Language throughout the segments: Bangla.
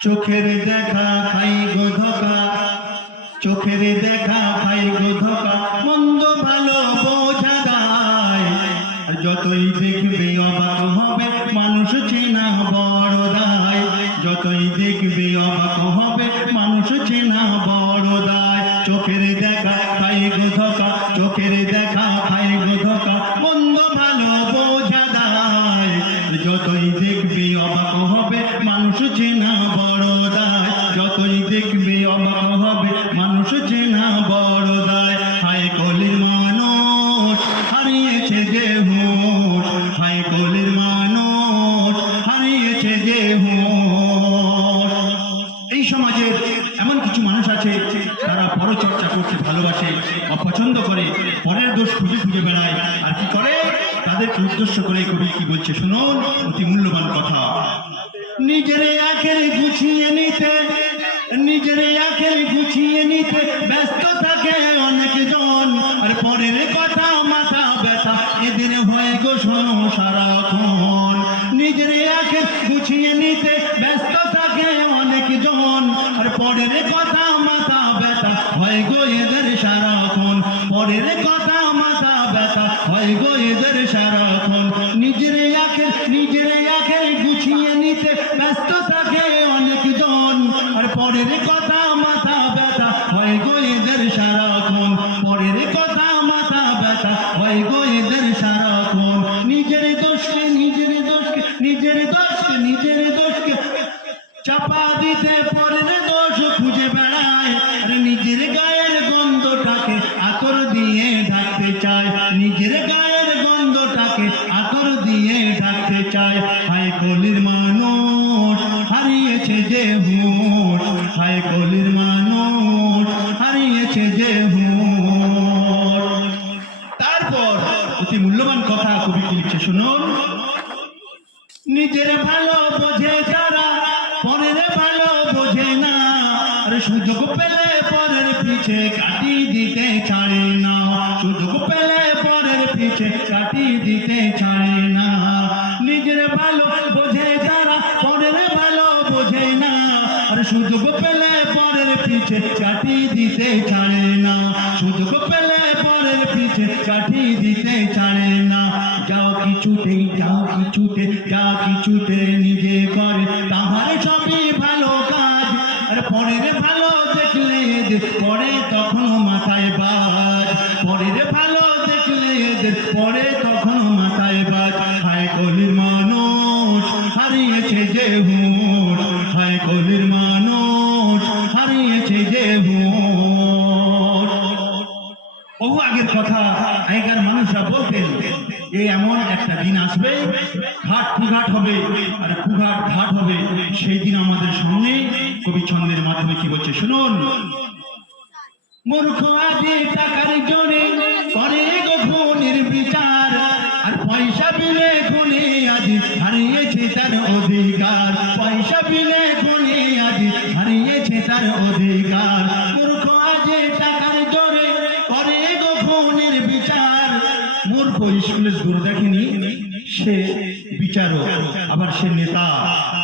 চোখের দেখা খাই গো ধোকা, চোখের দেখা খাই গো ধোকা, মন্দ ভালো বোঝা দায়। যতই দেখবে অবাক হবে মানুষ চেনা বড় দায়, যতই দেখবে অবাক হবে মানুষ চেনা বড় দায়। চোখের দেখা খাই গো ধোকা, চোখের দেখা খাই গো ধোকা, মন্দ ভালো বোঝা দায়। যতই দেখবে অবাক হবে মানুষ চেনা বড় দায়, যতই দেখবে অবাক হবে মানুষ চেনা বড় দায়। হায় কলির মানুষ হারিয়েছে যে হুঁশ, হায় কলির মানুষ হারিয়েছে যে হুঁশ। এই সমাজের এমন কিছু মানুষ আছে তারা পরচর্চা করতে ভালোবাসে, অপছন্দ করে, পরের দোষ খুঁজে খুঁজে বেড়ায়। আর কি করে? তাদেরকে উদ্দেশ্য করে কবি কি বলছে শুনুন, অতি মূল্যবান কথা। নিজের আখের গুছিয়ে নিতে, নিজের আখের গুছিয়ে নিতে ব্যস্ত থাকে অনেকজন, আর পরের কথা মাথা ব্যথা এদের হয়ে গো শোনো সারাক্ষণ। নিজের আখের গুছিয়ে নিতে ব্যস্ত থাকে অনেকজন, আর পরের কথা মাথা ব্যথা হয় গো এদের সারাক্ষণ, পরের কথা মাথা ব্যথা হয় গো এদের সারাক্ষণ। নিজের আখের গুছিয়ে নিতে ব্যস্ত থাকে অনেকজন, আর পরের কথা মাথা ব্যথা হয় গো এদের সারাক্ষণ, পরের কথা মাথা ব্যথা হয় গো এদের সারাক্ষণ। নিজের দোষকে নিজের দোষকে নিজের দোষকে নিজের দোষকে চাপা দিতে পরের দোষ খুঁজে বেড়ায়, আর নিজের গায়ের গন্ধটাকে আতর দিয়ে ঢাকতে চায়, নিজের গায়ের গন্ধটাকে আতর দিয়ে ঢাকতে চায়। হায় কলির মানুষ হারিয়েছে যে হুঁশ, হায় কলির মানুষ হারিয়েছে যে হুঁশ। তারপর অতি মূল্যবান কথা কবি কি লিখছে শুনুন। নিজের ভালো বোঝে যারা পরের ভালো বোঝে না, আর সুযোগ পেলে পরের পিছে কাটি দিতে ছাড়ে না, সুযোগ পেলে পরের পিছে কাটি দিতে ছাড়ে না। নিজের ভালো বোঝে যারা পরের ভালো বোঝে না, আর সুযোগ পেলে পরের পিছে কাটি দিতে ছাড়ে না, সুযোগ পেলে পরের পিছে কাটি দিতে ছাড়ে না। যাও কিছুতে যাও কিছুতে যা কিছুতে নিজে করে তাহার সবই ভালো কাজ, আর পরের ভালো দেখলে এদের পরে তখন মাথায় বাজ, পরের ভালো দেখলে এদের পরে তখন মাথায় বাজ। হায় কলির মানুষ হারিয়েছে যে হুঁশ, হায় কলির মানুষ হারিয়েছে যে হুঁশ। বহু আগের কথা আগেকার মানুষরা বলতেন যে এমন একটা দিন আসবে, ঘাট কুঘাট হবে আর কুঘাট ঘাট হবে, সেই দিন আমাদের সামনে। কবি ছন্দের মাধ্যমে কি বলছে শুনুন। মূর্খ আজে টাকার জোরে করে গো খুনের বিচার, আর পয়সা বিলে খুনে আজ হারিয়েছে তার অধিকার, পয়সা বিলে খুনে আজ হারিয়েছে তার অধিকার। মূর্খ আজে টাকার জোরে করে গো খুনের বিচার, মূর্খ স্কুলে দূর দেখেনি সে বিচারক আবার সে নেতা,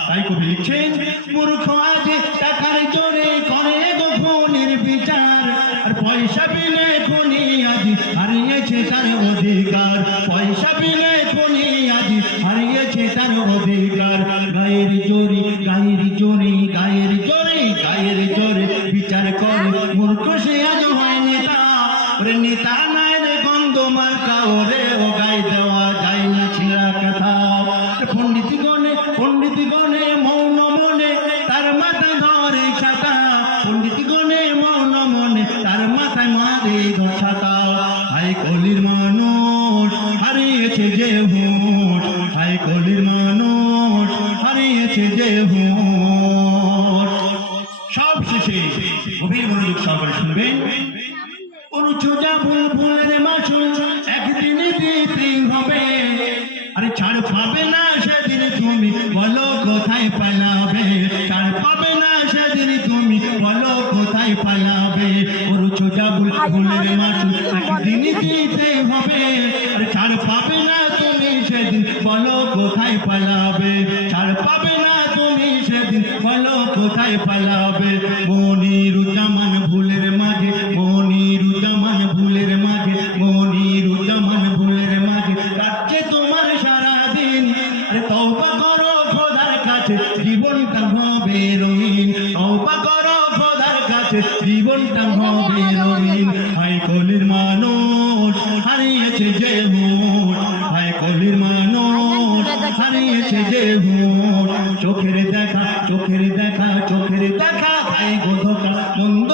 তাই কবি লিখছেন মূর্খ আজে টাকার জোরে করে গো খুনের বিচার, আর পয়সা বিলে খুনি আজ হারিয়েছে তার অধিকার, পয়সা বিলে খুনি আজ হারিয়েছে তার অধিকার। গায়ের জোরে গায়ের জোরে গায়ের জোরে গায়ের জোরে বিচার করে মূর্খ সে আজ হয় নেতা, ওরে নেতা নাই রে গন্ধ মার্কা, ওরে ও গায়ে দেওয়া যায় না ছিঁড়া কথা। পণ্ডিত গণে মৌন মনে তার মাথায় ধরে ছাতা, পণ্ডিত গণে মৌন মনে তার মাথায় মারে ছাতা। হায় কলির মানুষ হারিয়েছে যে হুঁশ, হায় কলির মানুষ হারিয়েছে যে হুঁশ। সব শেষে গভীর মনোযোগ সহকারে শুনবেন। অনুচুজা বুলবুলের মাসুল একদিন দিতেই হবে, আরে ছাড় পাবে না সেদিন তুমি বলো কোথায় পালাবে, ছাড় পাবে না সেদিন তুমি বলো কোথায় পালাবে। অনুচুজা বুলবুলের মাসুল একদিন দিতে হবে, আরে ছাড় পাবে না তুমি সেদিন বলো কোথায় পালাবে, ছাড় পাবে না তুমি সেদিন বলো কোথায় পালাবে মনিরুজ্জামান ভুলের মাঝে মনিরুজ্জামান ভুলের মাঝে মনিরুজ্জামান ভুলের মাঝে কাটছে তোমার সারাদিন আরে তওবা করো খোদার কাছে জীবনটা হবে রঙিন তওবা করো খোদার কাছে জীবনটা হবে রঙিন হাই কলির মানুষ হারিয়েছে যে হুঁশ হাই কলির মানুষ হারিয়েছে যে হুঁশ চোখের দেখা চোখের দেখা চোখের দেখা ভাই গো ধোকা মন্দ